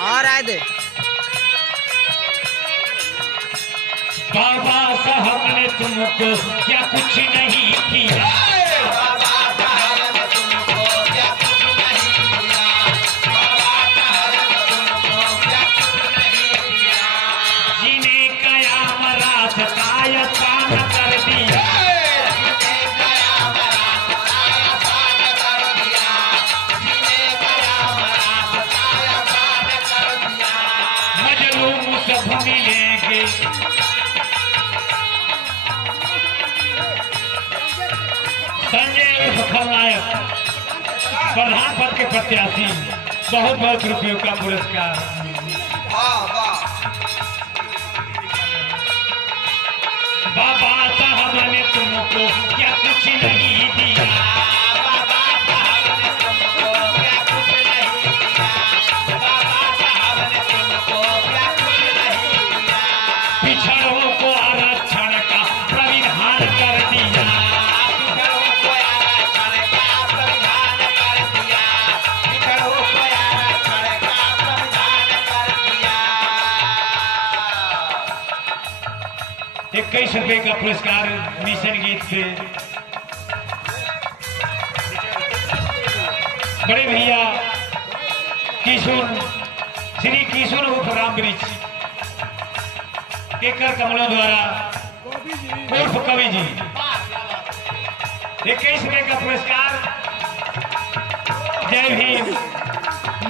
और आए दे बाबा साहब ने तुमको क्या कुछ नहीं किया, जीने कयाम रास्ता आसान कर दिया, मजलूम सब मिलेंगे, संजय खलनायक प्रधान पद के प्रत्याशी, बहुत बहुत रुपयों का पुरस्कार। बाबा साहब ने तुमको क्या कुछ नहीं दिया, पिछड़ों को आरक्षण का प्राविधान कर दिया, ₹21 का पुरस्कार मिशन गीत से बड़े भैया किशोर, श्री किशोर उर्फ रामवृक्ष केकर कमलों द्वारा उर्फ कवि जी, ₹21 का पुरस्कार। जय भीम,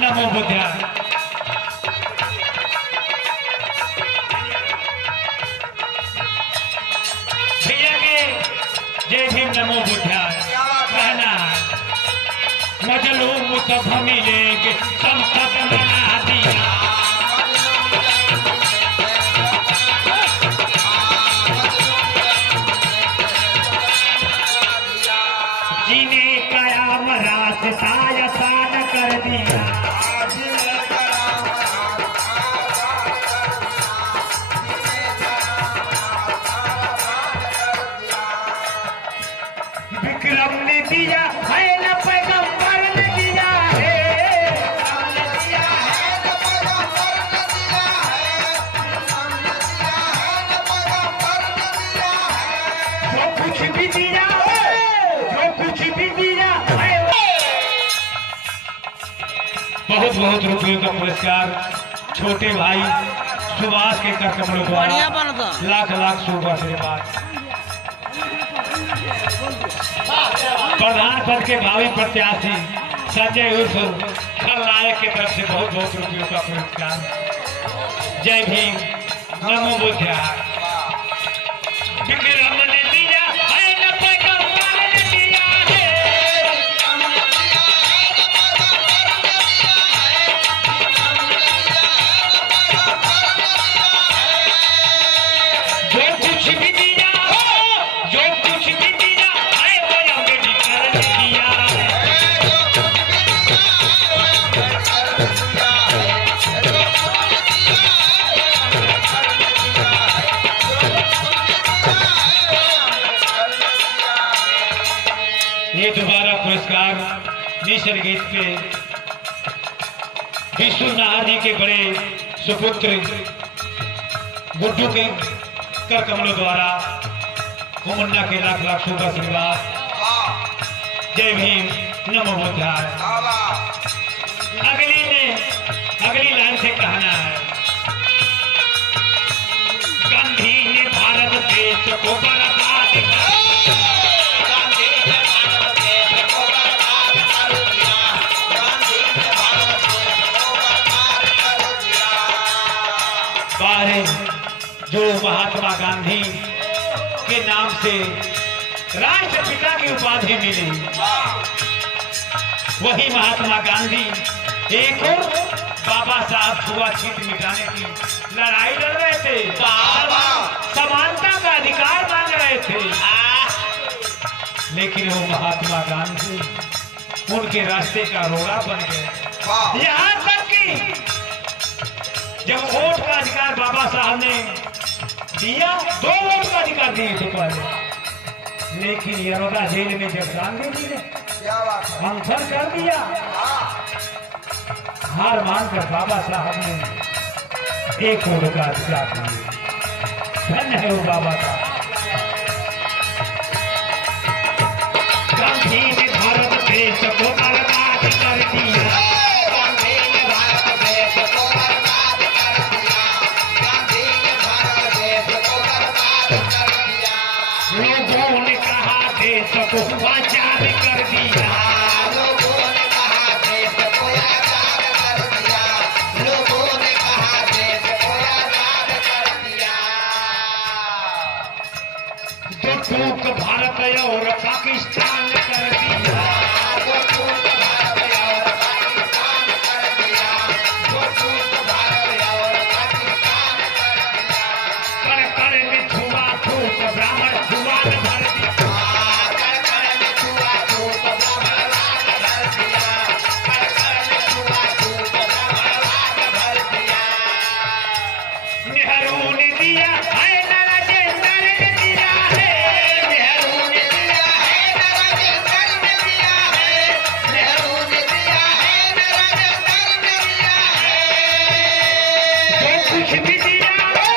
नमो बुद्धाय। जय भीम, नमो बुद्धाय कहना, मजलूम सब मिलेंगे, संसद बना दिया, जीने कयाम रास्ता आसान कर दिया, विक्रम ने दिया है न पैगंबर ने दिया है, जो कुछ भी दिया है, जो कुछ भी दिया है, बहुत बहुत रुपयों का पुरस्कार छोटे भाई सुभाष के कर कमलों द्वारा लाख लाख शुभ आशीर्वाद। प्रधान पद के भावी प्रत्याशी संजय उर्फ खलनायक की तरफ से बहुत बहुत रुपयों का पुरस्कार। जय भीम, नमो बुद्धाय। विक्रम ने दिया है न पैगंबर ने दिया है, जो कुछ भी दिया हो, जो कुछ भी दिया है, वो अम्बेडकर ने दिया है, ये दोबारा पुरस्कार मिशन गीत पे विष्णु नाहर जी के बड़े सुपुत्र गुड्डू के कर कमलों द्वारा मुन्ना के लाख लाख शुभ आशीर्वाद। जय भीम, नमो बुद्धाय। अगली लाइन से कहना है, गांधी ने भारत देश को बर्बाद कर, जो महात्मा गांधी के नाम से राष्ट्रपिता की उपाधि मिली, वही महात्मा गांधी एक और बाबा साहब छुआछूत मिटाने की लड़ाई लड़ रहे थे, समानता का अधिकार मांग रहे थे, लेकिन वो महात्मा गांधी उनके रास्ते का रोड़ा बन गए। यहाँ तक कि जब वोट का अधिकार बाबा साहब ने दिया, 2 वोट का अधिकार दिए थे पहले, लेकिन यरोदा जेल में जब गांधी जी ने मंथन कर दिया। हार मानकर बाबा साहब ने एक और का त्याग किया। धन्य है वो बाबा का। गांधी ने भारत देश को बर्बाद कर दिया। गांधी ने भारत देश को बर्बाद कर दिया। गांधी ने भारत देश को बर्बाद कर दिया। लोगों ने कहा देश को आजाद कर दिया। लोगों ने कहा देश को आजाद कर दिया। लोगों ने कहा देश को आजाद कर दिया। जो टूक भारत और पाकिस्तान कर दिया। जो टूक भारत और पाकिस्तान कर दिया। जो टूक भारत और पाकिस्तान कर दिया। कर कर में छुआ छूट ब्राह्मण छुआन भर दिया। कर कर में छुआ छूट ब्राह्मणवाद भर दिया। कर कर में छुआ छूट ब्राह्मणवाद भर दिया। नेहरू ने दिया है नरजेंद्र ने दिया है। नेहरू ने दिया है नरजेंद्र ने दिया है। नेहरू ने दिया है नरजेंद्र ने दिया है। जो कुछ भी दिया हो,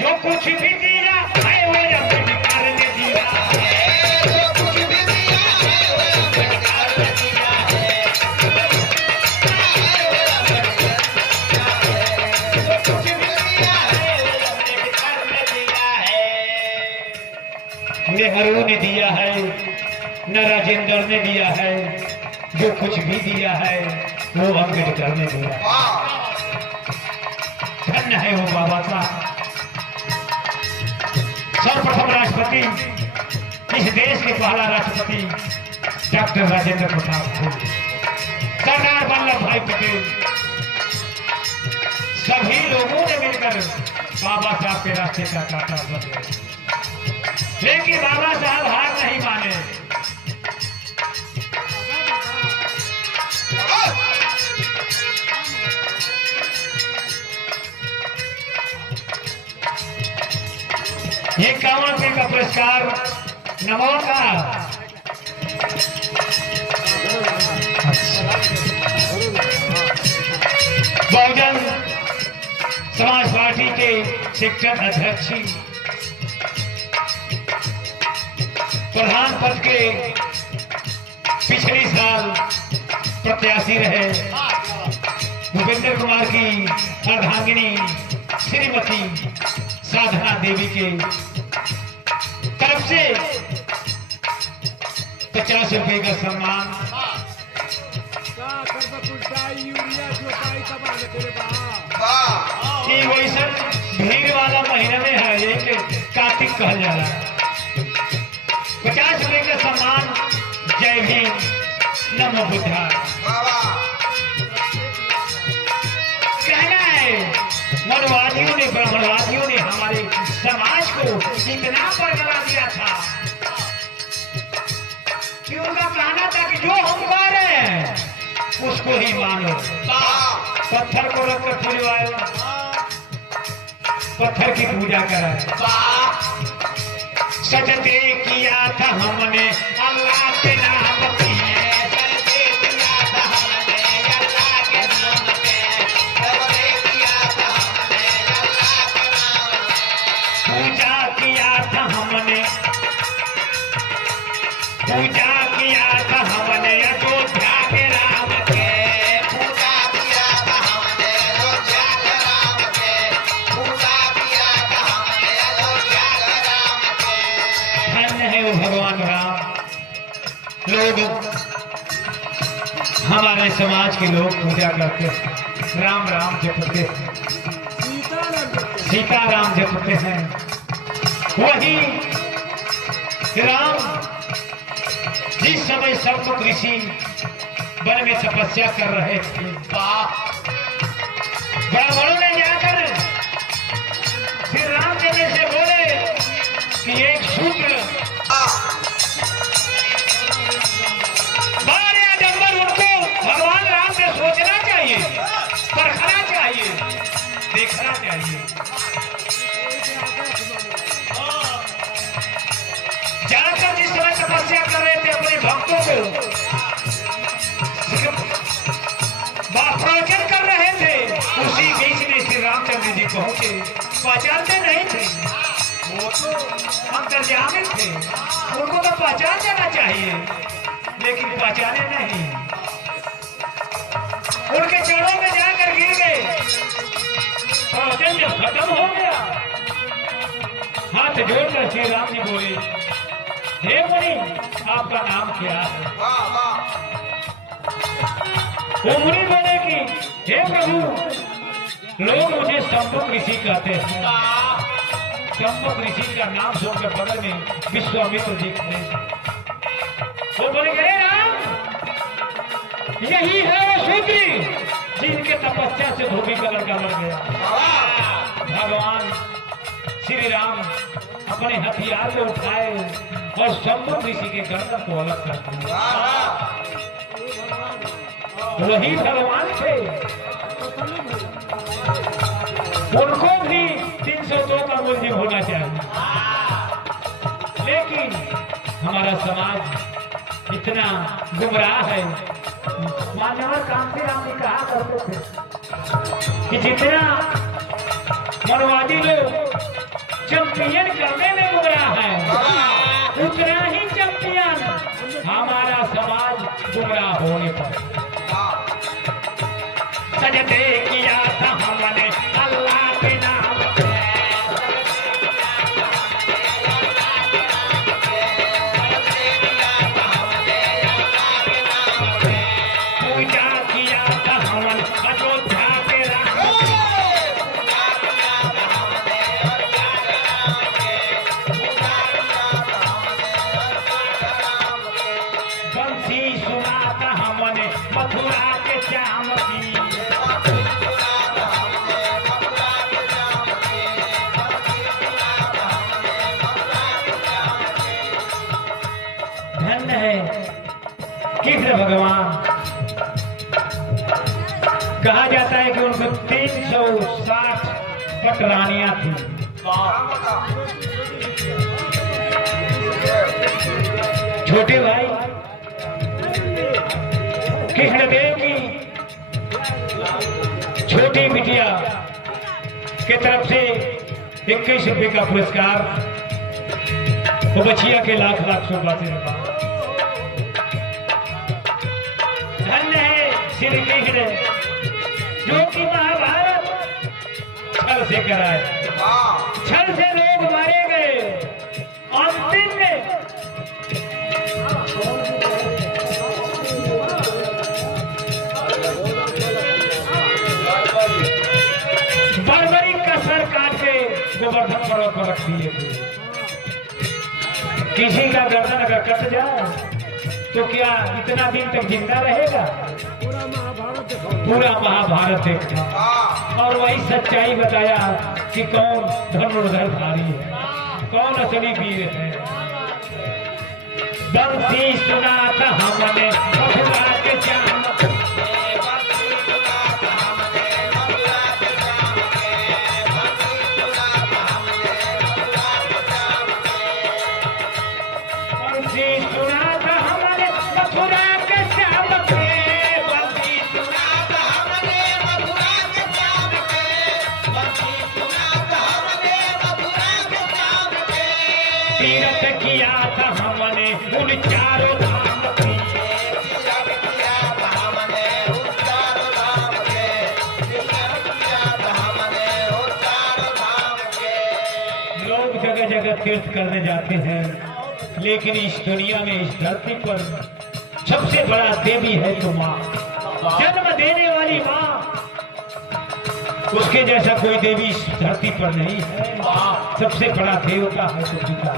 जो कुछ भी दिया है वो अम्बेडकर ने दिया है। जो कुछ भी दिया है वो अम्बेडकर ने दिया है। जो कुछ भी दिया है वो अम्बेडकर ने दिया है। नेहरू ने दिया है, न राजेंद्र ने दिया है। जो कुछ भी दिया है वो अम्बेडकर ने दिया। धन्य है वो बाबा साहब। सर्वप्रथम राष्ट्रपति, इस देश के पहला राष्ट्रपति डॉक्टर राजेंद्र प्रसाद थे। सरदार वल्लभ भाई पटेल, सभी लोगों ने मिलकर बाबा साहब के रास्ते का कांटा बदले। लेकिन बाबा साहब हार नहीं माने। ये कांवड़ का पुरस्कार नमो का। बहुजन समाज पार्टी के सेक्टर अध्यक्ष, प्रधान पद के पिछले साल प्रत्याशी रहे भूपेंद्र कुमार की अर्धांगिनी श्रीमती साधना देवी के तरफ से 50 रुपए का सम्मान। ये वैसा भीड़ वाला महीना में है, एक कार्तिक कहल जा रहा है। 50 रुपए का सम्मान। जय भीम, नमो बुद्धाय। कहना है मनवादियों ने, ब्राह्मणवादियों ने हमारे समाज को इतना बरगला दिया था कि उनका कहना था कि जो हम कह रहे हैं उसको ही मानो। पत्थर को रखकर पूजवाए, पत्थर की पूजा कराए। सजदे किया था हमने अल्लाह के नाम पे। सजदे किया था हमने अल्लाह के नाम पे। सजदे किया था हमने अल्लाह के नाम पे। पूजा किया था हमने, पूजा किया था हमने अयोध्या के राम के। पूजा किया था हमने अयोध्या के राम के। पूजा किया था हमने अयोध्या के राम के। धन्य है वो भगवान राम। लोग, हमारे समाज के लोग पूजा करते हैं, राम राम जपते हैं, सीताराम जपते हैं। वही राम जिस समय सब ऋषि वन में तपस्या कर रहे थे, ब्राह्मणों ने जाकर श्री रामचंद्र से बोले कि एक सूत्र बार या डंबर उनको भगवान राम से सोचना चाहिए, परखना चाहिए, देखना चाहिए। जाकर जिस समय तपस्या कर रहे थे अपने भक्तों को पाचन कर रहे थे, उसी बीच में श्री रामचंद्र जी पहुंचे। पहचानते नहीं थे, वो तो अंतर्यामी थे, उनको तो पहचान जाना चाहिए, लेकिन पहचाने नहीं। उनके चरणों में जाकर गिर गए। पाचन जब खत्म हो गया, हाथ जोड़कर श्री राम जी बोले, हे मुनि, आपका नाम क्या है? वो मुनि बोले कि हे प्रभु, लोग मुझे संबक ऋषि कहते हैं। संबक ऋषि का नाम सुनकर बगल में विश्वामित्र जी खड़े। वो बोले, हे राम, यही है वो शूद्र जिनके तपस्या से धोबी का लड़का मर गया। भगवान श्री राम अपने हथियार को उठाए और संबक ऋषि के गर्दन को अलग कर दिया। वही भगवान थे। उनको भी 302 का मूल्य होना चाहिए, लेकिन हमारा समाज इतना गुमराह है। मान्यवर कांशीराम जी कहा करते थे कि जितना मनवादी लोग चैंपियन करने में गुमराह है, उतना ही चैंपियन हमारा समाज गुमराह होने पर। सजदे किया था हमने अल्लाह के नाम पे, पूजा किया था हमने अयोध्या के राम के, बंसी सुना था हमने मथुरा के श्याम की। धन्य है कृष्ण भगवान। कहा जाता है कि उनको 360 पटरानियां थी। छोटे भाई कृष्णदेव की छोटी बिटिया के तरफ से 21 रुपए का पुरस्कार वो बचिया के लाख लाख शोभा से रखा। धन्य है श्री कृष्ण जो कि महाभारत छल से कराए। छल से लोग मारे गए। अंतिम में बर्बरी का सर काट के गोवर्धन पर्वत पर रख दिए थे। किसी का गर्दन अगर कट जाए तो क्या इतना दिन तक जिंदा रहेगा? पूरा महाभारत देखा और वही सच्चाई बताया कि कौन धनुर्धरधारी है, कौन असली वीर है। बंसी सुना था हमने मथुरा के श्याम के, बंसी सुना था हमने मथुरा के श्याम के, बंसी सुना था हमने मथुरा के श्याम के, बंसी सुना था हमने मथुरा के श्याम के। तीरथ किया था हमने उन चारों धाम की, तीरथ किया था हमने उन चारों धाम के, तीरथ किया था हमने उन चारों धाम के। लोग जगह जगह तीर्थ करने जाते हैं, लेकिन इस दुनिया में इस धरती पर सबसे बड़ा देवी है तो माँ, जन्म देने वाली माँ। उसके जैसा कोई देवी इस धरती पर नहीं है। सबसे बड़ा देवता है तो पिता।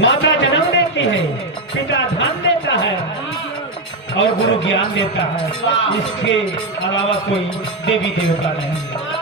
माता जन्म देती है, पिता धन देता है और गुरु ज्ञान देता है। इसके अलावा कोई देवी देवता नहीं है।